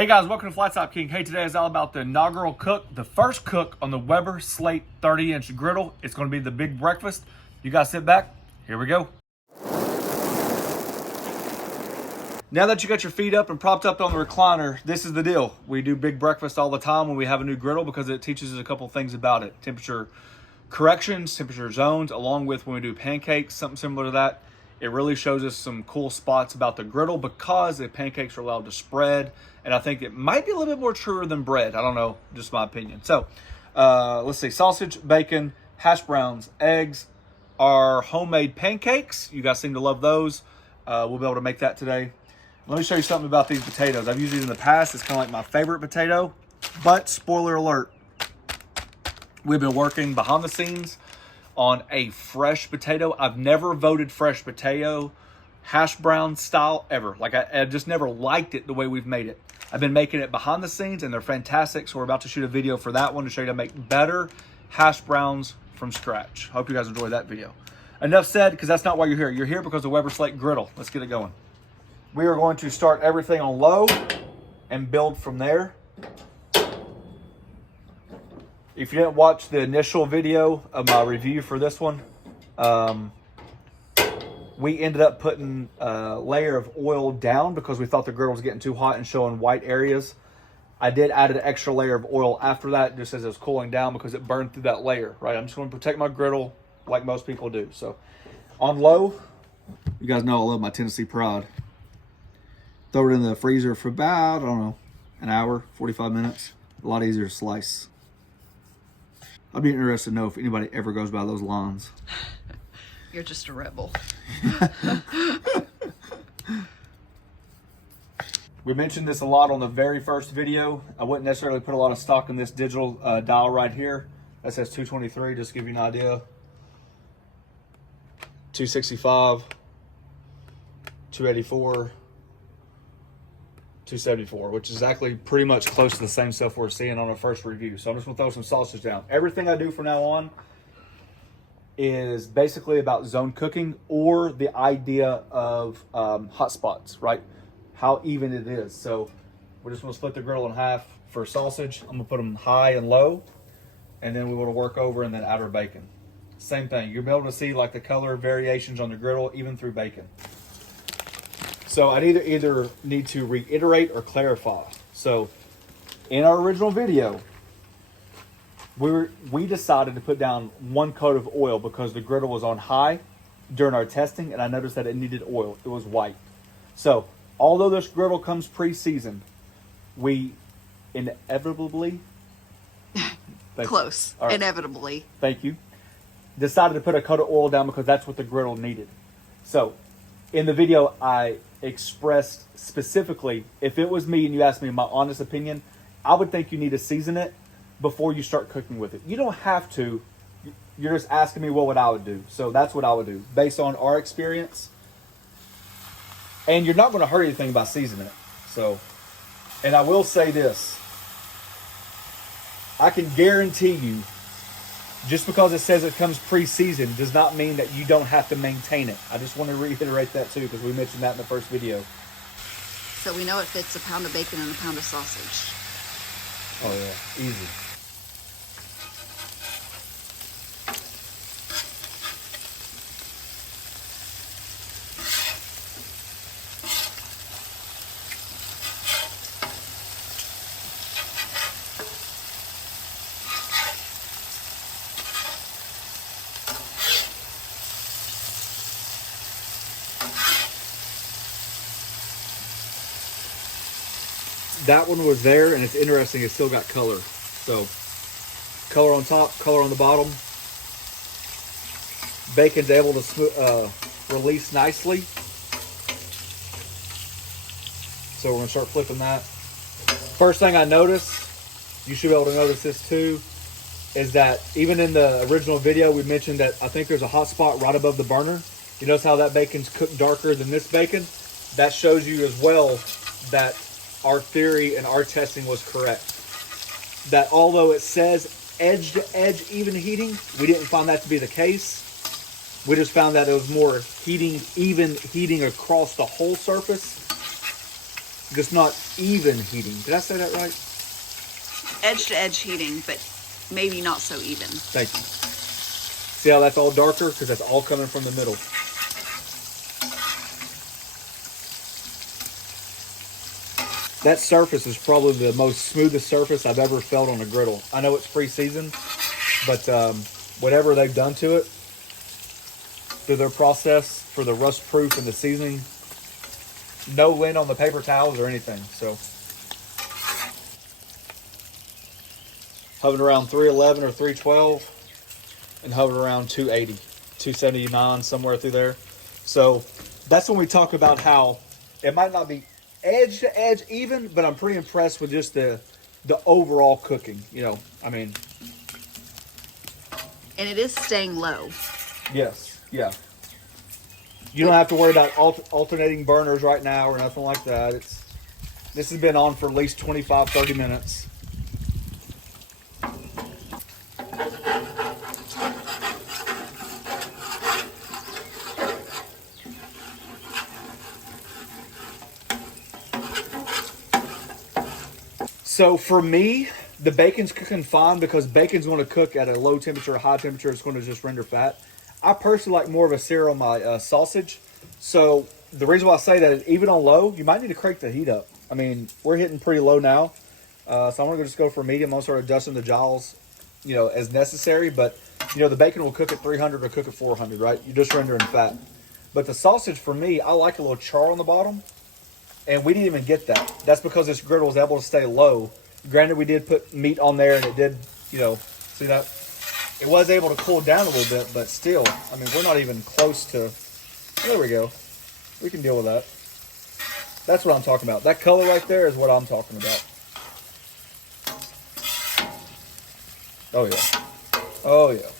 Hey guys, welcome to Flat Top King. Hey, today is all about the inaugural cook, the first cook on the Weber Slate 30-inch griddle. It's going to be the big breakfast. You guys sit back. Here we go. Now that you got your feet up and propped up on the recliner, this is the deal. We do big breakfast all the time when we have a new griddle because it teaches us a couple things about it. Temperature corrections, temperature zones, along with when we do pancakes, something similar to that. It really shows us some cool spots about the griddle because the pancakes are allowed to spread. And I think it might be a little bit more truer than bread. I don't know, just my opinion. So let's see, sausage, bacon, hash browns, eggs, our homemade pancakes. You guys seem to love those. We'll be able to make that today. Let me show you something about these potatoes. I've used these in the past. It's kind of like my favorite potato, but spoiler alert, we've been working behind the scenes on a fresh potato. I've never voted fresh potato hash brown style ever. Like I just never liked it the way we've made it. I've been making it behind the scenes and they're fantastic. So we're about to shoot a video for that one to show you how to make better hash browns from scratch. Hope you guys enjoy that video. Enough said, because that's not why you're here. You're here because of Weber Slate Griddle. Let's get it going. We are going to start everything on low and build from there. If you didn't watch the initial video of my review for this one, we ended up putting a layer of oil down because we thought the griddle was getting too hot and showing white areas. I did add an extra layer of oil after that just as it was cooling down because it burned through that layer, right? I'm just going to protect my griddle like most people do. So on low, you guys know I love my Tennessee Pride. Throw it in the freezer for about, I don't know, an hour, 45 minutes. A lot easier to slice. I'd be interested to know if anybody ever goes by those lines. You're just a rebel. We mentioned this a lot on the very first video. I wouldn't necessarily put a lot of stock in this digital dial right here. That says 223, just to give you an idea. 265, 284, 274, which is actually pretty much close to the same stuff we're seeing on our first review. So I'm just gonna throw some sausage down. Everything I do from now on is basically about zone cooking or the idea of hot spots, right? How even it is. So we're just gonna split the griddle in half for sausage. I'm gonna put them high and low, and then we want to work over and then add our bacon. Same thing. You'll be able to see like the color variations on the griddle, even through bacon. So I either need to reiterate or clarify. So in our original video, we decided to put down one coat of oil because the griddle was on high during our testing, and I noticed that it needed oil. It was white. So although this griddle comes pre-seasoned, we inevitably Close. Right. Inevitably. Thank you. Decided to put a coat of oil down because that's what the griddle needed. So in the video, I expressed specifically, if it was me and you asked me my honest opinion, I would think you need to season it before you start cooking with it. You don't have to. You're just asking me what would I would do. So that's what I would do based on our experience. And you're not going to hurt anything by seasoning it. So, and I will say this. I can guarantee you, just because it says it comes pre-seasoned does not mean that you don't have to maintain it. I just want to reiterate that too because we mentioned that in the first video. So we know it fits a pound of bacon and a pound of sausage. Oh yeah, easy. That one was there, and it's interesting. It still got color. So, color on top, color on the bottom. Bacon's able to release nicely. So we're gonna start flipping that. First thing I noticed, you should be able to notice this too, is that even in the original video, we mentioned that I think there's a hot spot right above the burner. You notice how that bacon's cooked darker than this bacon? That shows you as well that our theory and our testing was correct. That although it says edge to edge even heating, we didn't find that to be the case. We just found that it was more heating, even heating across the whole surface. just not even heating. Did I say that right? Edge to edge heating, but maybe not so even. Thank you. See how that's all darker? Because that's all coming from the middle. That surface is probably the most smoothest surface I've ever felt on a griddle. I know it's pre-seasoned, but whatever they've done to it through their process for the rust proof and the seasoning, no lint on the paper towels or anything. So hovering around 311 or 312 and hovering around 280, 279, somewhere through there. So that's when we talk about how it might not be edge to edge even, but I'm pretty impressed with just the overall cooking, you know. I mean, and it is staying low. Yes, yeah. You don't have to worry about alternating burners right now or nothing like that. This has been on for at least 25, 30 minutes. So for me, the bacon's cooking fine because bacon's going to cook at a low temperature, high temperature. It's going to just render fat. I personally like more of a sear on my sausage. So the reason why I say that is even on low, you might need to crank the heat up. I mean, we're hitting pretty low now. So I'm going to just go for medium. I'm going to start adjusting the jaws, you know, as necessary. But, you know, the bacon will cook at 300 or cook at 400, right? You're just rendering fat. But the sausage, for me, I like a little char on the bottom. And we didn't even get that. That's because this griddle was able to stay low. Granted, we did put meat on there, and it did, you know, see that? It was able to cool down a little bit, but still, I mean, we're not even close to... There we go. We can deal with that. That's what I'm talking about. That color right there is what I'm talking about. Oh, yeah. Oh, yeah.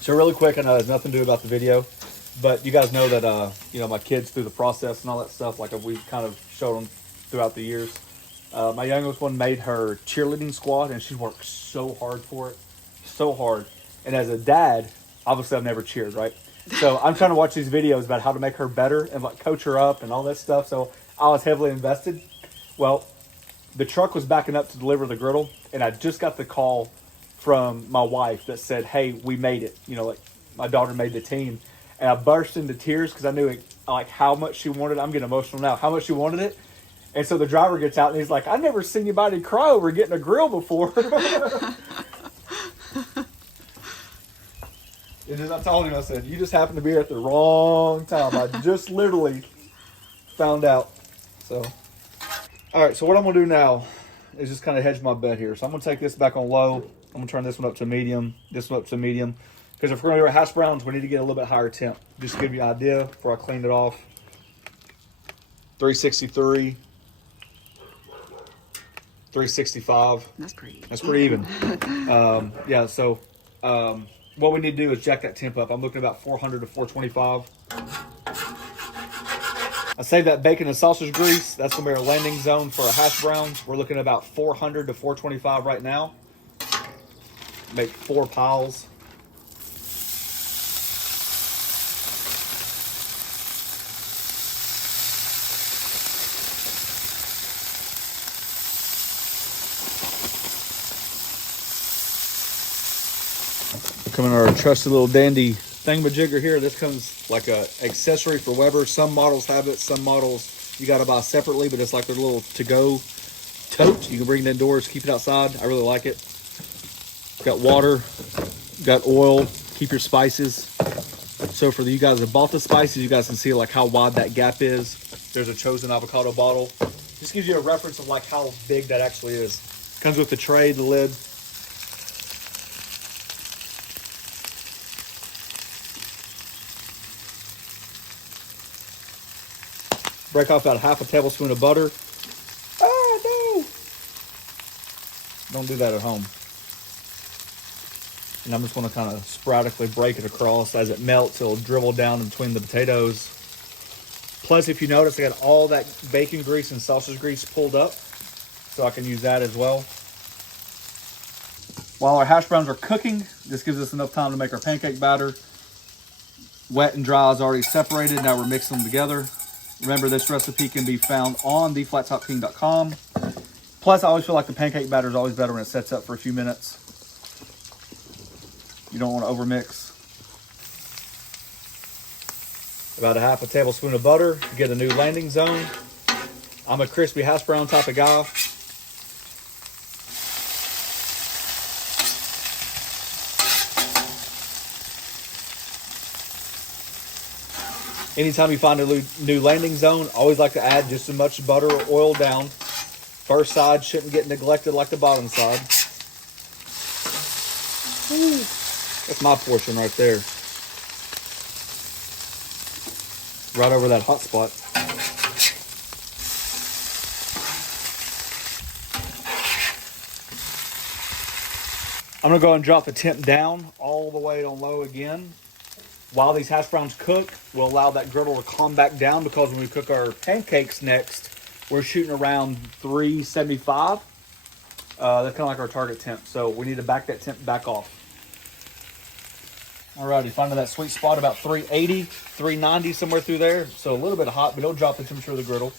So really quick, I know it has nothing to do about the video, but you guys know that, you know, my kids through the process and all that stuff, like we've kind of showed them throughout the years. My youngest one made her cheerleading squad, and she worked so hard for it. So hard. And as a dad, obviously I've never cheered, right? So I'm trying to watch these videos about how to make her better and like coach her up and all that stuff. So I was heavily invested. Well, the truck was backing up to deliver the griddle, and I just got the call from my wife that said, hey, we made it. You know, like my daughter made the team. And I burst into tears because I knew like how much she wanted it. I'm getting emotional now. How much she wanted it. And so the driver gets out and he's like, I've never seen anybody cry over getting a grill before. I told him, I said, you just happened to be at the wrong time. I just literally found out. So, all right. So what I'm going to do now is just kind of hedge my bet here. So I'm going to take this back on low. I'm going to turn this one up to medium, this one up to medium. Because if we're going to do hash browns, we need to get a little bit higher temp. Just to give you an idea before I cleaned it off. 363. 365. That's pretty. That's pretty even. Yeah, so what we need to do is jack that temp up. I'm looking at about 400 to 425. I saved that bacon and sausage grease. That's going to be our landing zone for our hash browns. We're looking at about 400 to 425 right now. Make 4 piles. Coming our trusty little dandy thingamajigger here. This comes like a accessory for Weber. Some models have it. Some models you got to buy separately, but it's like their little to-go tote. You can bring it indoors, keep it outside. I really like it. Got water, got oil, keep your spices. So for you guys that bought the spices, you guys can see like how wide that gap is. There's a chosen avocado bottle. Just gives you a reference of like how big that actually is. Comes with the tray, the lid. Break off about half a tablespoon of butter. Ah, no! Don't do that at home. And I'm just going to kind of sporadically break it across as it melts. It'll dribble down in between the potatoes. Plus, if you notice, I got all that bacon grease and sausage grease pulled up, so I can use that as well. While our hash browns are cooking, this gives us enough time to make our pancake batter. Wet and dry is already separated. Now we're mixing them together. Remember, this recipe can be found on theflattopking.com. Plus, I always feel like the pancake batter is always better when it sets up for a few minutes. You don't want to overmix. About a half a tablespoon of butter to get a new landing zone. I'm a crispy hash brown type of guy. Anytime you find a new landing zone, I always like to add just as much butter or oil down. First side shouldn't get neglected like the bottom side. That's my portion right there. Right over that hot spot. I'm gonna go ahead and drop the temp down all the way on low again. While these hash browns cook, we'll allow that griddle to calm back down, because when we cook our pancakes next, we're shooting around 375. That's kind of like our target temp. So we need to back that temp back off. Alrighty, finding that sweet spot about 380, 390, somewhere through there. So a little bit hot, but don't drop the temperature of the griddle.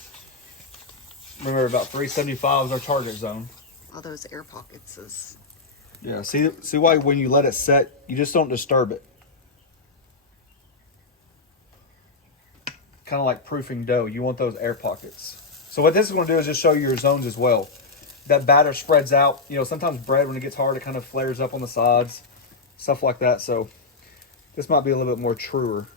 Remember, about 375 is our target zone. All those air pockets is... Yeah, see why when you let it set, you just don't disturb it. Kind of like proofing dough. You want those air pockets. So what this is going to do is just show you your zones as well. That batter spreads out. You know, sometimes bread, when it gets hard, it kind of flares up on the sides. Stuff like that. So this might be a little bit more truer.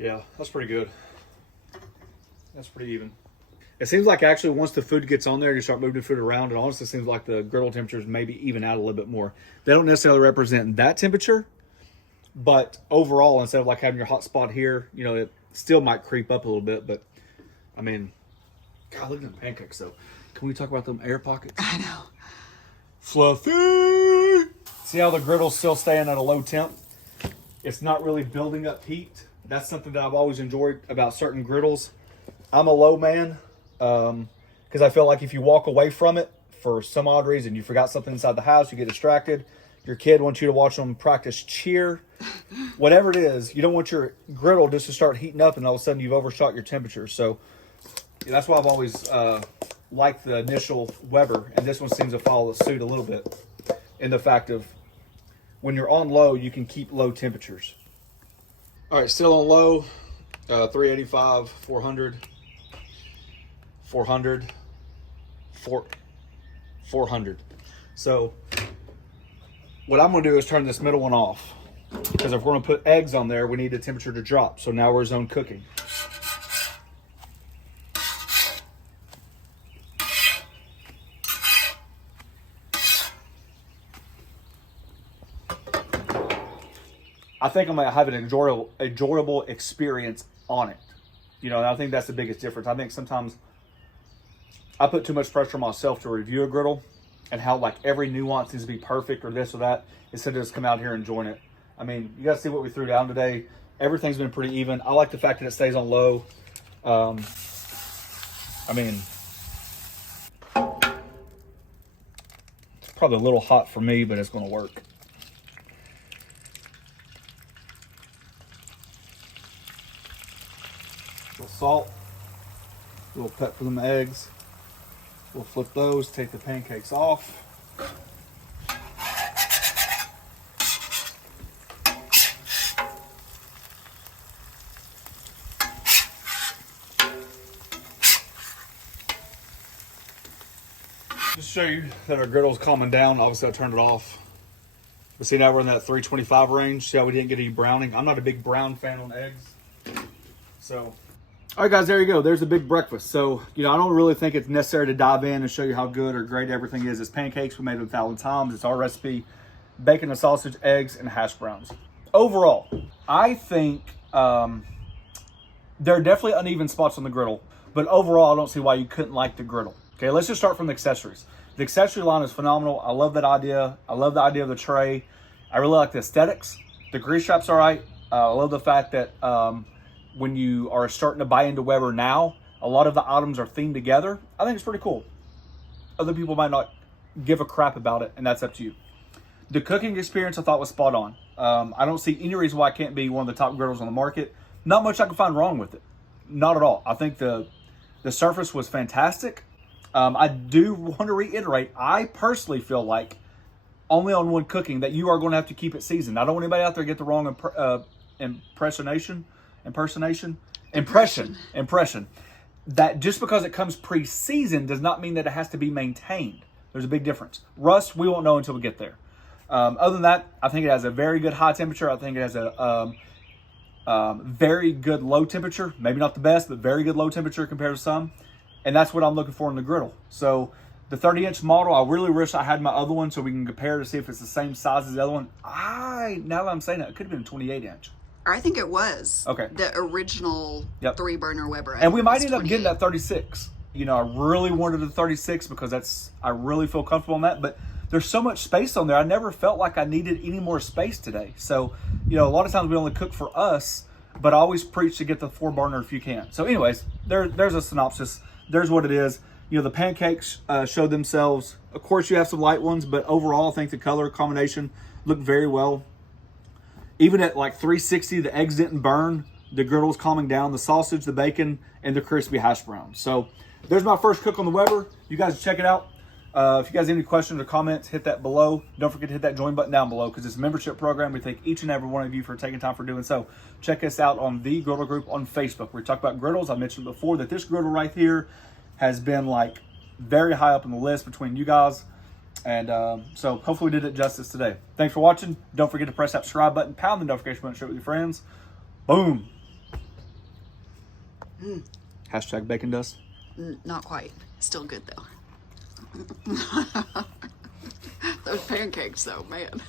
Yeah, that's pretty good. That's pretty even. It seems like actually once the food gets on there, you start moving the food around, it honestly seems like the griddle temperatures maybe even out a little bit more. They don't necessarily represent that temperature, but overall, instead of like having your hot spot here, you know, it still might creep up a little bit, but I mean, God, look at them pancakes though. Can we talk about them air pockets? I know. Fluffy! See how the griddle's still staying at a low temp? It's not really building up heat. That's something that I've always enjoyed about certain griddles. I'm a low man because I feel like if you walk away from it for some odd reason, you forgot something inside the house, you get distracted, your kid wants you to watch them practice cheer, whatever it is, you don't want your griddle just to start heating up and all of a sudden you've overshot your temperature. So that's why I've always liked the initial Weber, and this one seems to follow the suit a little bit in the fact of when you're on low, you can keep low temperatures. All right, still on low, 385, 400, 400, 400. So what I'm gonna do is turn this middle one off, because if we're gonna put eggs on there, we need the temperature to drop. So now we're zone cooking. I think I'm gonna have an enjoyable experience on it. You know, and I think that's the biggest difference. I think sometimes I put too much pressure on myself to review a griddle and how like every nuance needs to be perfect or this or that, instead of just come out here and enjoying it. I mean, you guys see what we threw down today. Everything's been pretty even. I like the fact that it stays on low. I mean, it's probably a little hot for me, but it's gonna work. Salt, a little pep for them eggs. We'll flip those, take the pancakes off. Just show you that our griddle's calming down. Obviously I turned it off. But see, now we're in that 325 range. See how we didn't get any browning? I'm not a big brown fan on eggs. So all right, guys, there you go. There's a big breakfast. So, you know, I don't really think it's necessary to dive in and show you how good or great everything is. It's pancakes. We made them 1,000 times. It's our recipe. bacon and sausage, eggs, and hash browns. Overall, I think there are definitely uneven spots on the griddle, but overall, I don't see why you couldn't like the griddle. Okay, let's just start from the accessories. The accessory line is phenomenal. I love that idea. I love the idea of the tray. I really like the aesthetics. The grease trap's all right. I love the fact that when you are starting to buy into Weber now, a lot of the items are themed together. I think it's pretty cool. Other people might not give a crap about it, and that's up to you. The cooking experience I thought was spot on. I don't see any reason why it can't be one of the top griddles on the market. Not much I can find wrong with it. Not at all. I think the surface was fantastic. I do want to reiterate, I personally feel like only on one cooking that you are going to have to keep it seasoned. I don't want anybody out there to get the wrong impression. That just because it comes pre-seasoned does not mean that it has to be maintained. There's a big difference. Rust, we won't know until we get there. Other than that, I think it has a very good high temperature. I think it has a very good low temperature. Maybe not the best, but very good low temperature compared to some. And that's what I'm looking for in the griddle. So the 30-inch model, I really wish I had my other one so we can compare to see if it's the same size as the other one. Now that I'm saying that, it could have been a 28-inch. I think it was. Okay. The original 3-burner Weber. And we might end up getting that 36. You know, I really wanted the 36 because I really feel comfortable in that. But there's so much space on there. I never felt like I needed any more space today. So, you know, a lot of times we only cook for us, but I always preach to get the 4-burner if you can. So anyways, there's a synopsis. There's what it is. You know, the pancakes showed themselves. Of course, you have some light ones, but overall, I think the color combination looked very well. Even at like 360, the eggs didn't burn. The griddle was calming down. The sausage, the bacon, and the crispy hash browns. So there's my first cook on the Weber. You guys check it out. If you guys have any questions or comments, hit that below. Don't forget to hit that join button down below because it's a membership program. We thank each and every one of you for taking time for doing so. Check us out on the Griddle group on Facebook. We talk about griddles. I mentioned before that this griddle right here has been like very high up on the list between you guys. And so hopefully we did it justice today. Thanks for watching. Don't forget to press that subscribe button, pound the notification button, share it with your friends. Boom. Hashtag bacon dust. Not quite. Still good though. Those pancakes though, man.